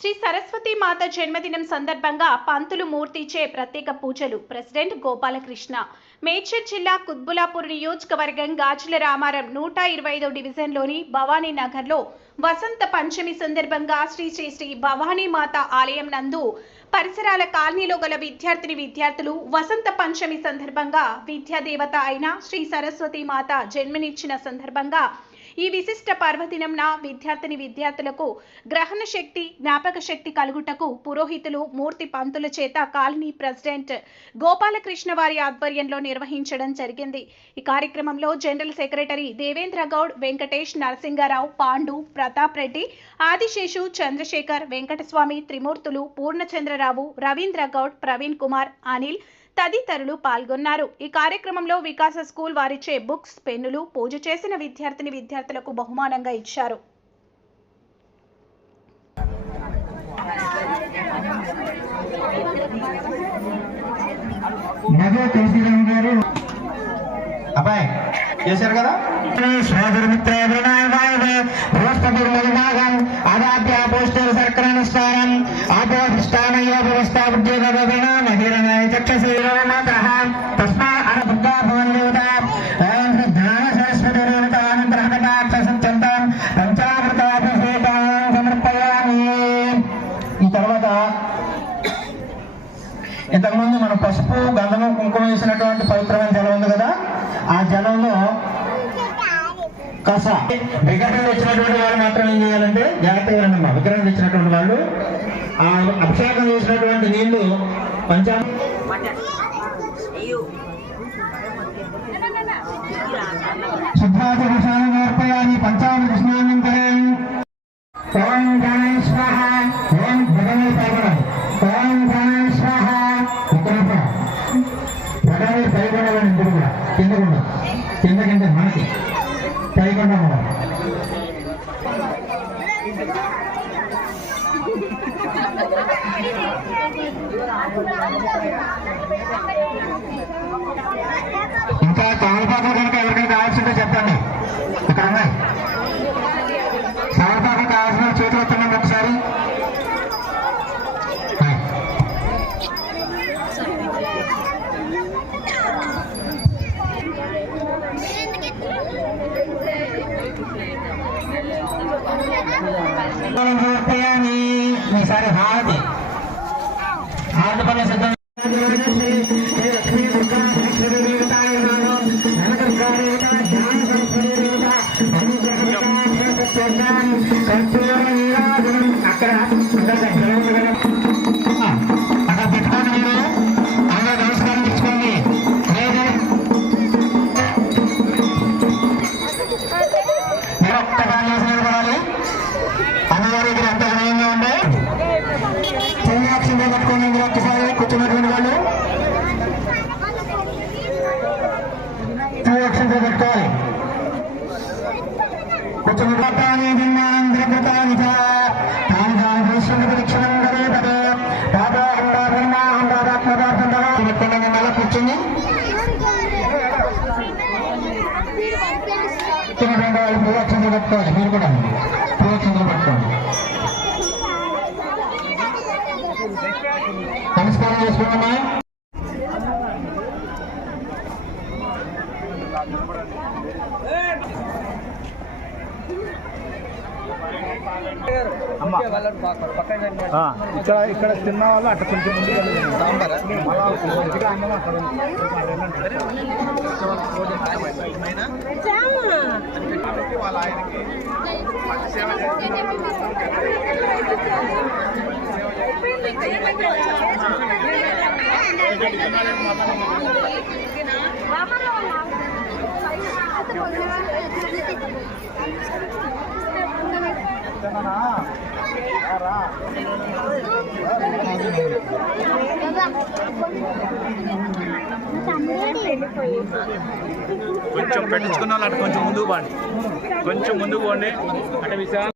శ్రీ సరస్వతి మాత జన్మదినం సందర్భంగా పంతులు మూర్తిచే ప్రత్యేక పూజలు. ప్రెసిడెంట్ గోపాలకృష్ణ. మేడ్చల్ జిల్లా కుత్బులాపూర్ నియోజకవర్గం గాజుల రామారం నూట ఇరవై ఐదో డివిజన్లోని భవానీ నగర్లో వసంత పంచమి సందర్భంగా శ్రీ శ్రీ శ్రీ భవానీ మాత ఆలయం నందు పరిసరాల కాలనీలో గల విద్యార్థిని విద్యార్థులు వసంత పంచమి సందర్భంగా విద్యాదేవత అయిన శ్రీ సరస్వతి మాత జన్మనిచ్చిన సందర్భంగా ఈ విశిష్ట పర్వదినంన విద్యార్థిని విద్యార్థులకు గ్రహణ శక్తి జ్ఞాపక శక్తి కలుగుటకు పురోహితులు మూర్తి పంతుల చేత కాలనీ ప్రెసిడెంట్ గోపాలకృష్ణ వారి ఆధ్వర్యంలో నిర్వహించడం జరిగింది. ఈ కార్యక్రమంలో జనరల్ సెక్రటరీ దేవేంద్ర గౌడ్ వెంకటేష్ నరసింగారావు పాండు ప్రతాప్ రెడ్డి ఆదిశేషు చంద్రశేఖర్ వెంకటస్వామి త్రిమూర్తులు పూర్ణచంద్రరావు రవీంద్ర గౌడ్ ప్రవీణ్ కుమార్ అనిల్ తదితరులు పాల్గొన్నారు. ఈ కార్యక్రమంలో వికాస స్కూల్ వారిచే బుక్స్ పెన్నులు పూజ చేసిన విద్యార్థిని విద్యార్థులకు బహుమానంగా ఇచ్చారు. అబ్బాయి చేశారు కదా? ఆదాప్య పోస్టర్ సర్కరనుష్ఠానం ఆపోధిష్టానయో వ్యవస్థా ఉద్యోగవేణ మహిళనాయ చక్షశ్రీరామాతః తస్మా భవన్ భవన్యోత ఓం జ్ఞాన సరస్వతి రేవతానంతరః కటాక్ష సంచంతం పంచామృతాభిషేకం సమర్పయామి ఈ తర్వాత ఇంతకుముందు మనం పసుపు గంధము కుంకుమ వేసినటువంటి పవిత్రమైన జలం ఉంది కదా? ఆ జలంలో కస విగ్రహం తెచ్చినటువంటి వాళ్ళు మాత్రం ఏం చేయాలంటే జాగ్రత్తగా వినండమ్మా విగ్రహం తెచ్చినటువంటి వాళ్ళు ఆ అభిషేకం చేసినటువంటి నీళ్ళు పంచా శుద్ధాది కృష్ణాన్ని అర్పయామి పంచామృత కృష్ణానంతరం ఓం గణాయ ఓం భగవే పైగొడం ఓం గణాయ ఇక్కడ భగవే పైగొడం ఇద్దరు కూడా కిందకుండా కింద కింద మనకి పైగొండం కూడా ఇంకా తమలపాకులు కనుక ఎవరికైనా కావాల్సింటే చెప్పండి. ఇక్కడ ఉన్నాయి. తమలపాకులు కావాల్సిన చేతులు ఎత్తండి ఒకసారి. హాయ్. ఈసారి హార్డ్. హార్డ్ పనులు సిద్ధం పెట్టుకోవాలి మీరు కూడా పుణ్యాక్షంగా పెట్టుకోండి నమస్కారం చేసుకున్నామా ఇక్కడ ఇక్కడ తిన్న వాళ్ళు అట్లా కొంచెం వెళ్ళండి. మళ్ళా కొద్దిగా అన్నం అక్కడ ఉంది. తిన్నానా? రా. కొంచెం పెట్టించుకున్న వాళ్ళు అటు కొంచెం ముందుకు పోండి. కొంచెం ముందుకు పోండి. అంటే విశాల